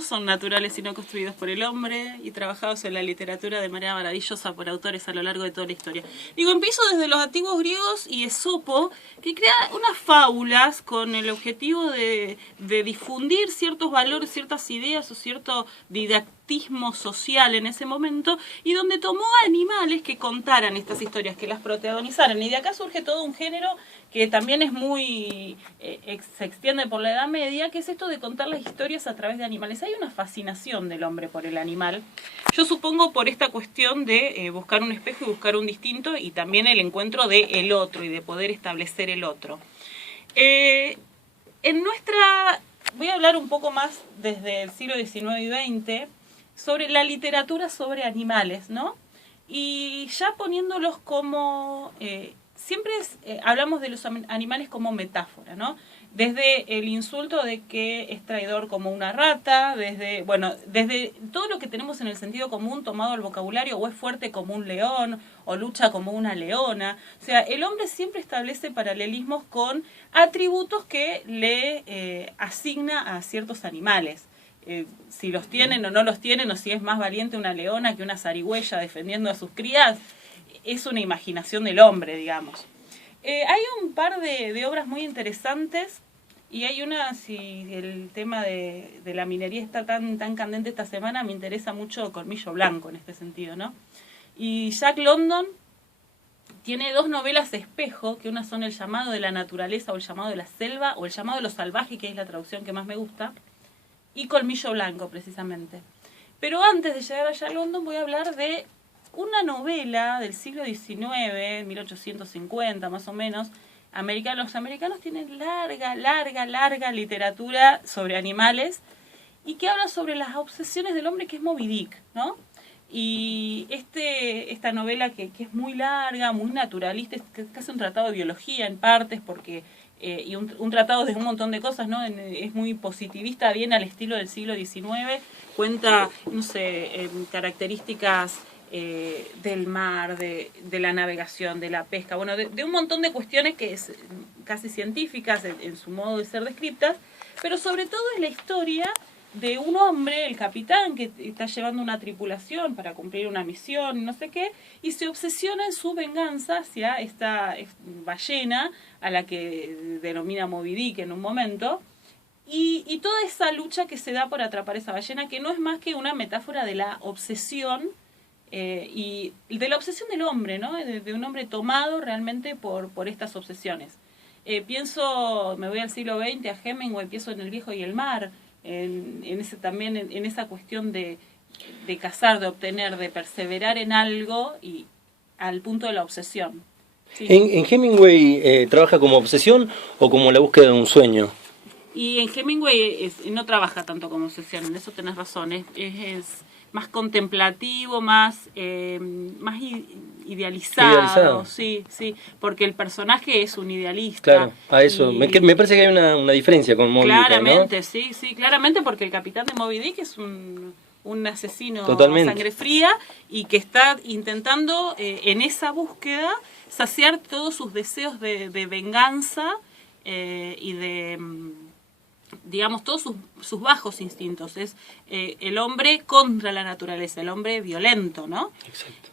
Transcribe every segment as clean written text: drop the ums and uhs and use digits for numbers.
no son naturales sino construidos por el hombre y trabajados en la literatura de manera maravillosa por autores a lo largo de toda la historia. Digo, empiezo desde los antiguos griegos y Esopo, que crea unas fábulas con el objetivo de difundir ciertos valores, ciertas ideas o cierto didactismo social en ese momento, y donde tomó animales que contaran estas historias, que las protagonizaran. Y de acá surge todo un género que también es muy, se extiende por la Edad Media, que es esto de contar las historias a través de animales. Hay una fascinación del hombre por el animal, yo supongo por esta cuestión de buscar un espejo y buscar un distinto, y también el encuentro del otro y de poder establecer el otro. Voy a hablar un poco más desde el siglo XIX y XX, sobre la literatura sobre animales, ¿no? Y ya poniéndolos como... siempre hablamos de los animales como metáfora, ¿no? Desde el insulto de que es traidor como una rata, desde todo lo que tenemos en el sentido común tomado al vocabulario, o es fuerte como un león, o lucha como una leona. O sea, el hombre siempre establece paralelismos con atributos que le asigna a ciertos animales. Si los tienen o no los tienen, o si es más valiente una leona que una zarigüeya defendiendo a sus crías, es una imaginación del hombre, digamos. Hay un par de obras muy interesantes, y hay una, si el tema de la minería está tan candente esta semana, me interesa mucho Colmillo Blanco en este sentido, ¿no? Y Jack London tiene dos novelas espejo, que una son El llamado de la naturaleza, o El llamado de la selva, o El llamado de lo salvaje, que es la traducción que más me gusta, y Colmillo Blanco, precisamente. Pero antes de llegar a Jack London voy a hablar de una novela del siglo XIX, 1850 más o menos. Los americanos tienen larga literatura sobre animales, y que habla sobre las obsesiones del hombre, que es Moby Dick, ¿no? Y esta novela que es muy larga, muy naturalista, es casi un tratado de biología en partes, porque y un tratado de un montón de cosas, ¿no? Es muy positivista, bien al estilo del siglo XIX, cuenta, no sé, características del mar, de la navegación, de la pesca, bueno, de un montón de cuestiones que es casi científicas en su modo de ser descritas, pero sobre todo es la historia de un hombre, el capitán, que está llevando una tripulación para cumplir una misión, no sé qué, y se obsesiona en su venganza hacia esta ballena, a la que denomina Moby Dick en un momento, y toda esa lucha que se da por atrapar esa ballena, que no es más que una metáfora de la obsesión, y de la obsesión del hombre, ¿no? De un hombre tomado realmente por estas obsesiones. Me voy al siglo XX, a Hemingway, pienso en El viejo y el mar, en esa cuestión de cazar, de obtener, de perseverar en algo, y al punto de la obsesión. ¿Sí? ¿En Hemingway trabaja como obsesión o como la búsqueda de un sueño? Y en Hemingway no trabaja tanto como obsesión, en eso tenés razón, es más contemplativo, más idealizado. Sí, porque el personaje es un idealista. Claro, a eso. Me parece que hay una diferencia con Moby Dick, claramente, ¿no? sí, claramente, porque el capitán de Moby Dick es un asesino totalmente a sangre fría, y que está intentando en esa búsqueda saciar todos sus deseos de venganza y de... digamos, todos sus bajos instintos. Es el hombre contra la naturaleza, el hombre violento, ¿no? Exacto.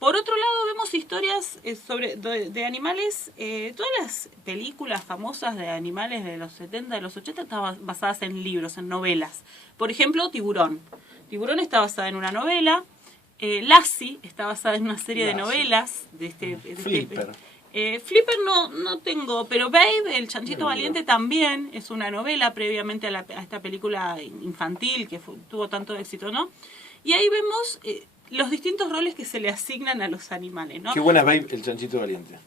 Por otro lado, vemos historias de animales, todas las películas famosas de animales de los 70, de los 80, estaban basadas en libros, en novelas. Por ejemplo, Tiburón. Tiburón está basada en una novela. Lassie está basada en una serie de novelas. Flipper. Flipper no tengo, pero Babe, el chanchito valiente, también es una novela previamente a esta película infantil que tuvo tanto éxito, ¿no? Y ahí vemos los distintos roles que se le asignan a los animales, ¿no? Qué buena es Babe, el chanchito valiente.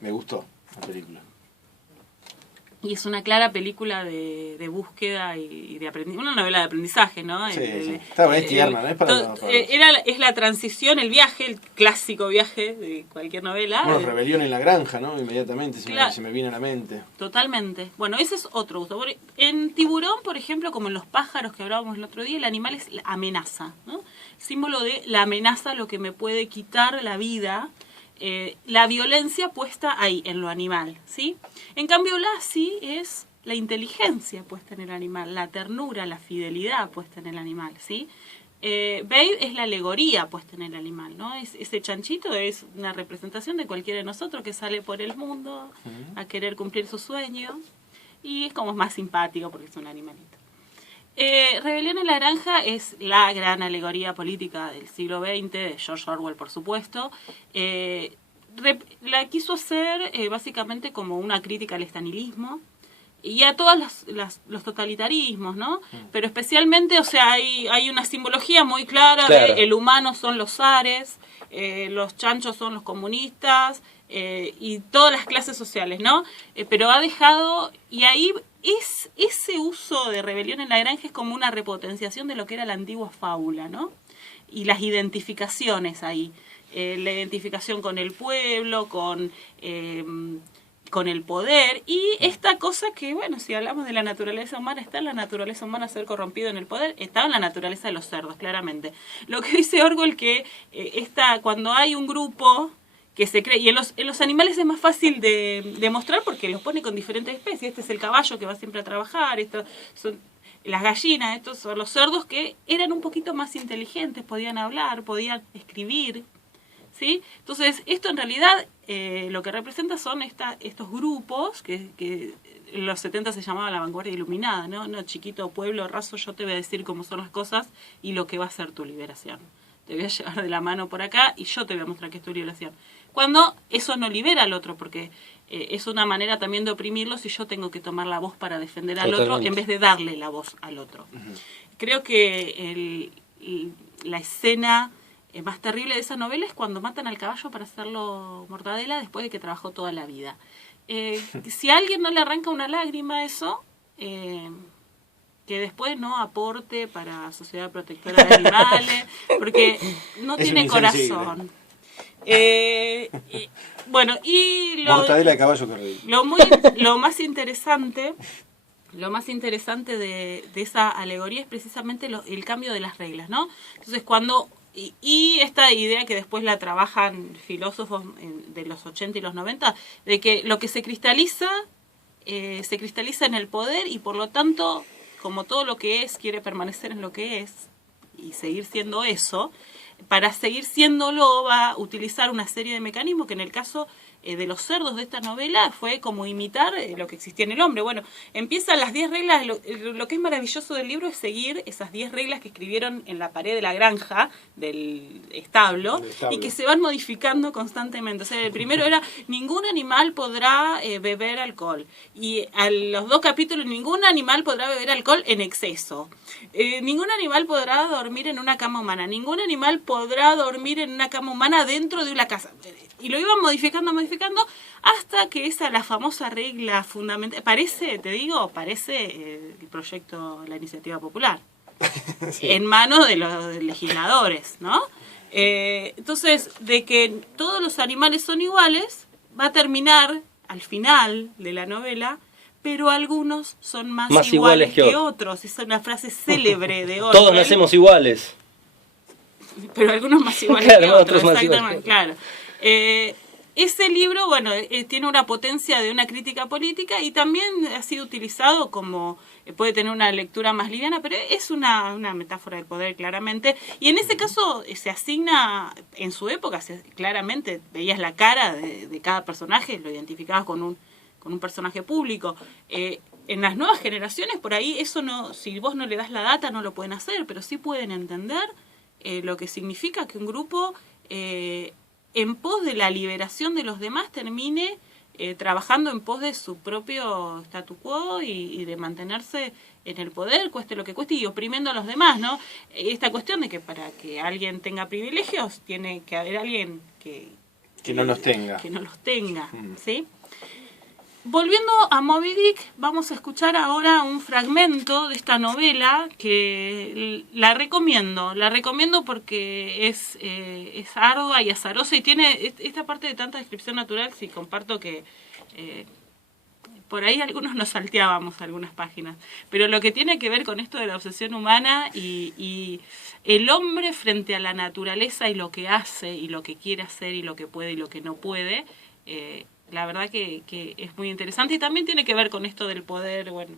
Me gustó la película. Y es una clara película de búsqueda y de aprendizaje, una novela de aprendizaje, ¿no? Sí. Está bien, tierna, ¿no? Es para es la transición, el viaje, el clásico viaje de cualquier novela. Bueno, Rebelión en la granja, ¿no? Inmediatamente se me viene a la mente. Totalmente. Bueno, ese es otro gusto. En Tiburón, por ejemplo, como en Los pájaros que hablábamos el otro día, el animal es la amenaza, ¿no? Símbolo de la amenaza, lo que me puede quitar la vida. La violencia puesta ahí, en lo animal, ¿sí? En cambio, Lassie es la inteligencia puesta en el animal, la ternura, la fidelidad puesta en el animal, ¿sí? Babe es la alegoría puesta en el animal, ¿no? Ese chanchito es una representación de cualquiera de nosotros que sale por el mundo a querer cumplir su sueño, y es como más simpático porque es un animalito. Rebelión en la Granja es la gran alegoría política del siglo XX, de George Orwell, por supuesto. La quiso hacer básicamente como una crítica al estanilismo y a todos los totalitarismos, ¿no? Pero especialmente, o sea, hay una simbología muy clara de el humano son los zares, los chanchos son los comunistas, y todas las clases sociales, ¿no? Pero ha dejado, y ahí ese uso de Rebelión en la Granja es como una repotenciación de lo que era la antigua fábula, ¿no? Y las identificaciones ahí, la identificación con el pueblo, con el poder, y esta cosa que, bueno, si hablamos de la naturaleza humana, está en la naturaleza humana ser corrompido en el poder, está en la naturaleza de los cerdos, claramente. Lo que dice Orwell que cuando hay un grupo que se cree, y en los animales es más fácil de demostrar porque los pone con diferentes especies. Este es el caballo que va siempre a trabajar, estos son las gallinas, estos son los cerdos que eran un poquito más inteligentes, podían hablar, podían escribir, ¿sí? Entonces, esto en realidad lo que representa son estos grupos que en los 70 se llamaba la vanguardia iluminada, ¿no? No, chiquito pueblo raso, yo te voy a decir cómo son las cosas y lo que va a ser tu liberación. Te voy a llevar de la mano por acá y yo te voy a mostrar que es tu liberación. Cuando eso no libera al otro, porque es una manera también de oprimirlo si yo tengo que tomar la voz para defender al otro en vez de darle la voz al otro. Creo que la escena más terrible de esa novela es cuando matan al caballo para hacerlo mortadela después de que trabajó toda la vida. Si a alguien no le arranca una lágrima eso, que después no aporte para Sociedad Protectora de Animales, porque no tiene corazón. Bueno, y mortadela de caballo que lo más interesante de esa alegoría es precisamente el cambio de las reglas, ¿no? Entonces, y esta idea que después la trabajan filósofos de los 80 y los 90, de que lo que se cristaliza en el poder, y por lo tanto, como todo lo que es quiere permanecer en lo que es y seguir siendo eso, para seguir siéndolo va a utilizar una serie de mecanismos que en el caso de los cerdos de esta novela fue como imitar lo que existía en el hombre. Bueno, empiezan las 10 reglas, lo que es maravilloso del libro es seguir esas 10 reglas que escribieron en la pared de la granja, del establo, y que se van modificando constantemente. O sea, el primero era, ningún animal podrá beber alcohol. Y a los 2 capítulos, ningún animal podrá beber alcohol en exceso. Ningún animal podrá dormir en una cama humana. Ningún animal podrá dormir en una cama humana dentro de una casa. Y lo iban modificando, hasta que la famosa regla fundamental, parece el proyecto, la iniciativa popular, sí, en manos de los legisladores, ¿no? Entonces, de que todos los animales son iguales, va a terminar al final de la novela, pero algunos son más iguales que otros. Esa es una frase célebre de Orwell. Todos nacemos iguales. Pero algunos más iguales que otros, exactamente, claro. Ese libro, bueno, tiene una potencia de una crítica política y también ha sido utilizado como, puede tener una lectura más liviana, pero es una metáfora del poder claramente. Y en ese caso se asigna, en su época, claramente veías la cara de cada personaje, lo identificabas con un personaje público. En las nuevas generaciones, por ahí, eso no, si vos no le das la data, no lo pueden hacer, pero sí pueden entender lo que significa que un grupo, en pos de la liberación de los demás, termine trabajando en pos de su propio statu quo y de mantenerse en el poder, cueste lo que cueste, y oprimiendo a los demás, ¿no? Esta cuestión de que para que alguien tenga privilegios, tiene que haber alguien que no los tenga. Que no los tenga, ¿sí? Volviendo a Moby Dick, vamos a escuchar ahora un fragmento de esta novela que la recomiendo porque es ardua y azarosa y tiene esta parte de tanta descripción natural. Sí, comparto que por ahí algunos nos salteábamos algunas páginas, pero lo que tiene que ver con esto de la obsesión humana y el hombre frente a la naturaleza y lo que hace y lo que quiere hacer y lo que puede y lo que no puede, la verdad que es muy interesante y también tiene que ver con esto del poder, bueno,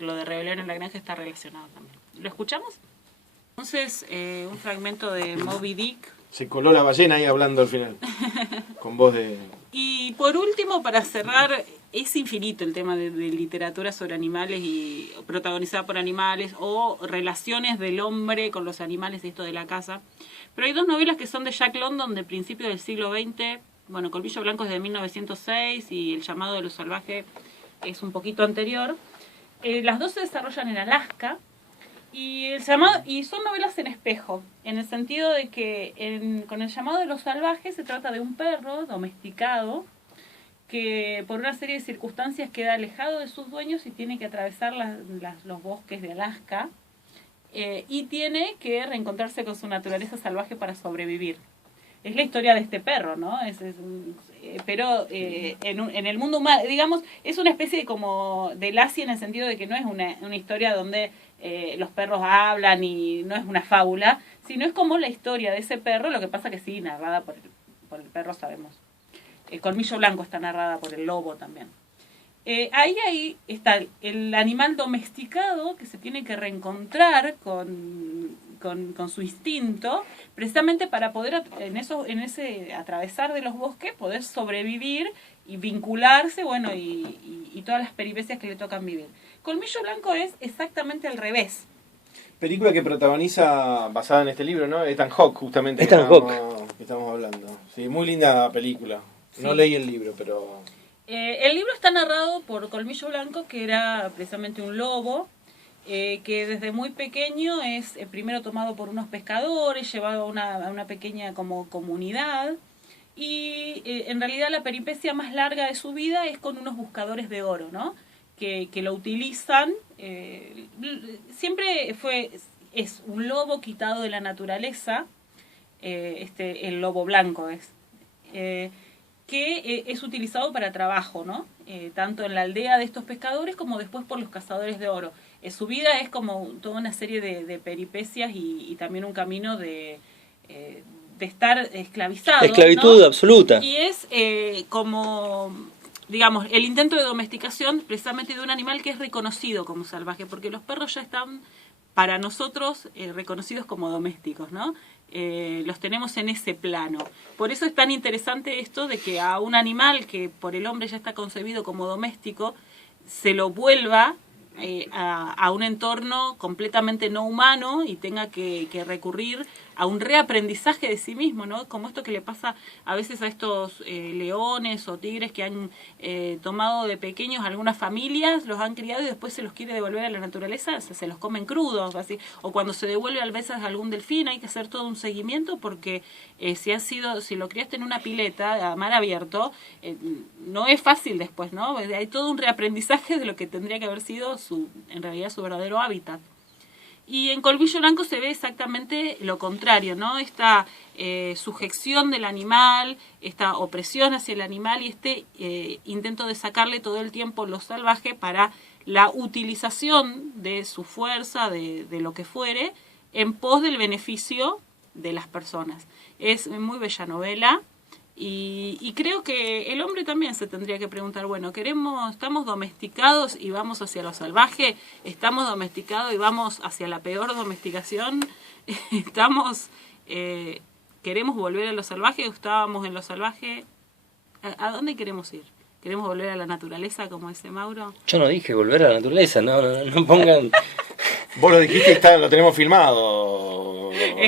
lo de Rebelión en la Granja está relacionado también. ¿Lo escuchamos? Entonces, un fragmento de Moby Dick. Se coló la ballena ahí hablando al final, con voz de... Y por último, para cerrar, es infinito el tema de literatura sobre animales y protagonizada por animales o relaciones del hombre con los animales y esto de la casa. Pero hay dos novelas que son de Jack London del principio del siglo XX. Bueno, Colmillo Blanco es de 1906 y El llamado de lo salvaje es un poquito anterior. Las dos se desarrollan en Alaska. Y son novelas en espejo, en el sentido de que con El llamado de los salvajes se trata de un perro domesticado que por una serie de circunstancias queda alejado de sus dueños y tiene que atravesar los bosques de Alaska y tiene que reencontrarse con su naturaleza salvaje para sobrevivir. Es la historia de este perro, ¿no? Pero en el mundo humano, digamos, es una especie de como de Lassie en el sentido de que no es una historia donde los perros hablan y no es una fábula, sino es como la historia de ese perro, lo que pasa que sí, narrada por el perro, sabemos. Colmillo Blanco está narrada por el lobo también. Ahí está el animal domesticado que se tiene que reencontrar con su instinto, precisamente para poder en ese atravesar de los bosques, poder sobrevivir y vincularse, bueno, y todas las peripecias que le tocan vivir. Colmillo Blanco es exactamente al revés. Película que protagoniza, basada en este libro, ¿no? Ethan Hawke, justamente. Ethan Hawke. Que estamos hablando. Sí, muy linda película. No Sí. leí el libro, pero... El libro está narrado por Colmillo Blanco, que era precisamente un lobo, que desde muy pequeño es primero tomado por unos pescadores, llevado a una pequeña como comunidad, y en realidad la peripecia más larga de su vida es con unos buscadores de oro, ¿no? Que lo utilizan, siempre es un lobo quitado de la naturaleza, el lobo blanco es, que es utilizado para trabajo, ¿no? Tanto en la aldea de estos pescadores como después por los cazadores de oro. Su vida es como toda una serie de peripecias y también un camino de estar esclavizado. Esclavitud, ¿no? Absoluta. Y es como, digamos, el intento de domesticación precisamente de un animal que es reconocido como salvaje, porque los perros ya están para nosotros reconocidos como domésticos, ¿no? Los tenemos en ese plano. Por eso es tan interesante esto de que a un animal que por el hombre ya está concebido como doméstico, se lo vuelva a un entorno completamente no humano y tenga que recurrir a un reaprendizaje de sí mismo, ¿no? Como esto que le pasa a veces a estos leones o tigres que han tomado de pequeños algunas familias, los han criado y después se los quiere devolver a la naturaleza, se los comen crudos, así. O cuando se devuelve a veces a algún delfín, hay que hacer todo un seguimiento porque si lo criaste en una pileta a mar abierto, no es fácil después, ¿no? Hay todo un reaprendizaje de lo que tendría que haber sido en realidad su verdadero hábitat. Y en Colmillo Blanco se ve exactamente lo contrario, ¿no? Esta sujeción del animal, esta opresión hacia el animal y este intento de sacarle todo el tiempo lo salvaje para la utilización de su fuerza, de lo que fuere, en pos del beneficio de las personas. Es muy bella novela. Y creo que el hombre también se tendría que preguntar, bueno, ¿estamos domesticados y vamos hacia lo salvaje? ¿Estamos domesticados y vamos hacia la peor domesticación? ¿Queremos volver a lo salvaje o estábamos en lo salvaje? ¿A dónde queremos ir? ¿Queremos volver a la naturaleza, como dice Mauro? Yo no dije volver a la naturaleza, no pongan... Vos lo dijiste y lo tenemos filmado.